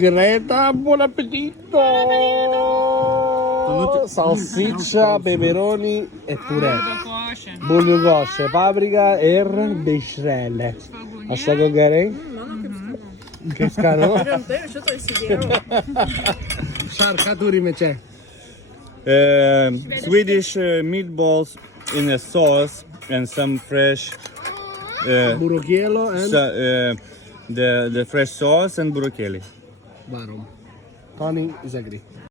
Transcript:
Greta, buon appetito! Salsiccia, peperoni e purè. Bulgur kosher, paprika e besciarelle. Assaggo Gary? Che scano? Şarkaturi c'è. Swedish meatballs in a sauce and some fresh Burocchiello and the fresh sauce and burokeli. Barum. Tony is agree.